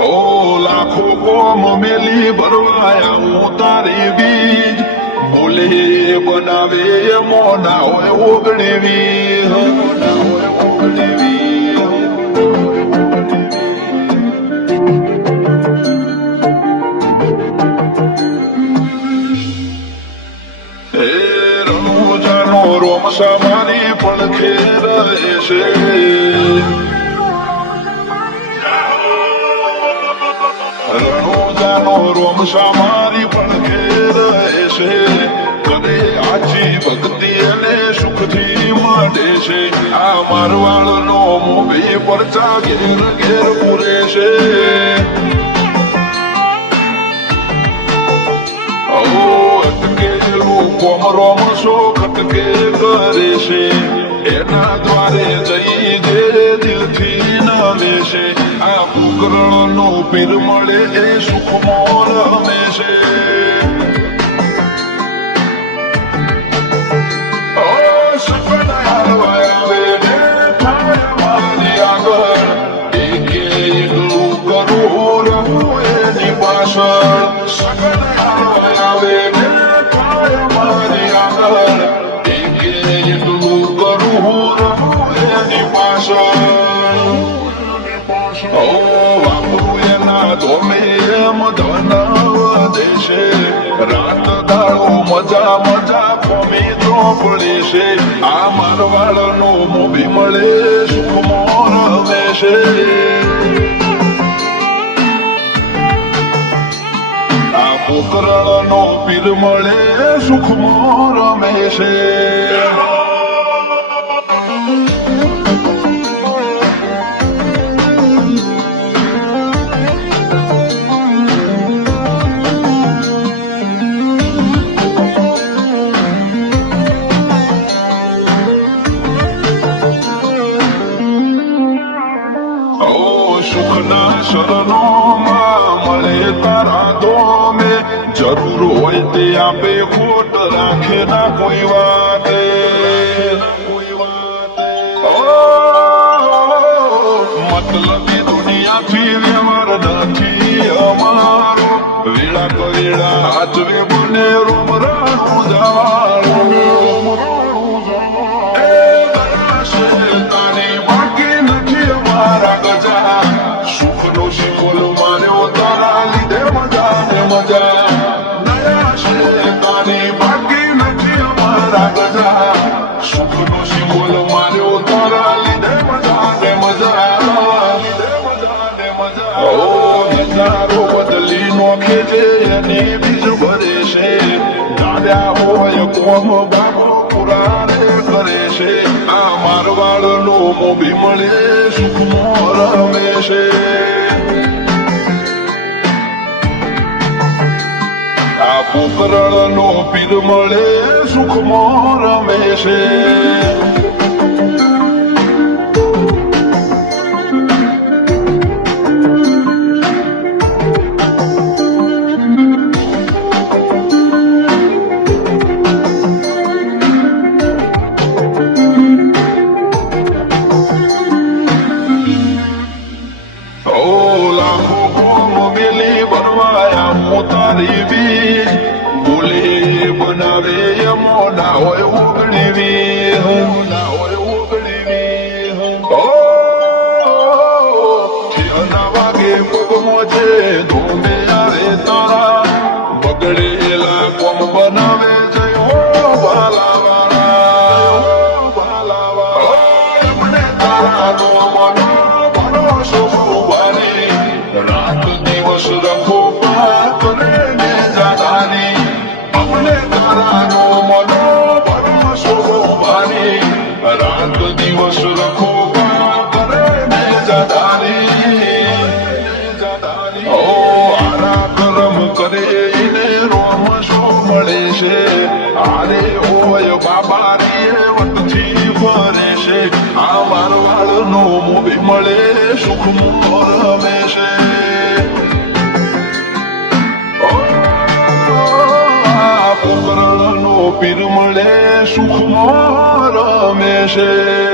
ઓ લાખો કોમ મેલી ભરવાયા હું તારી બીજ બોલે બનાવે મોના હોય ઓગણેવી રણુજાનો રોમસા મારી પડખે રહે છે રણુજાનો રોમસા મારી પડખે રહે છે કરે આછી ભક્તિ અને સુખથી માંડે છે આ મારવાડનો મોભી પરચા ઘેર ઘેર પૂરે છે કોમ રોમસો ખટકે કરે છે એના દ્વારે જઈ જે દિલથી નમે છે આ કુકરણ નો પીર મળે એ સુખમો રમે છે રાત દાડો મજા મજા કોમી પડી છે આ મારવાડ નો મોભી મળે સુખમો રમે છે આ પોકરણ નો પીર મળે સુખમો રમે છે સુખના શરણોમાં મળે તારા દોમે જરૂર હોય તે આપે ખોટ રાખે ના કોઈ વાતે મતલબી દુનિયાથી વ્યવહાર નથી અમારો વેળા કવેળા હાચવે બને રોમરાનું જવાનું સુખનો શિકોલ માર્યો તારા લીધે મજા નજારો બદલી નોખે છે એની બીજ ભરે છે દાદા હોય કોમ બાબો પુરારે કરે છે આ મારવાડ નો મોભી મળે સુખમો રમે છે આ પોકરણ નો પીર મળે સુખમો રમે છે લાખો કોમ મેલી ભરવાયા હું તારી બીજ બોલે બનાવે મોડા હોય ઓગણેવી વાગે પગમો છે ધોમે આવે તારા બગડેલા કોમ બનાવે જયો ભાલાવાળા મને તારા નો મનો ભરોસો રાત દિવસ રખો કરે ને જાદાની અમને તારાનો મનો ભરોસો ભાની રાત દિવસ રખો કરે ને જાદાની ઓ આરા કરમ કરે એને રોમશો મળે છે આરે હોય બાબા રે વટથી ફરે છે આ મારવાડ નો મોભી મળે સુખમો રમે છે પોકરણ નો પીર મળે સુખમો રમે છે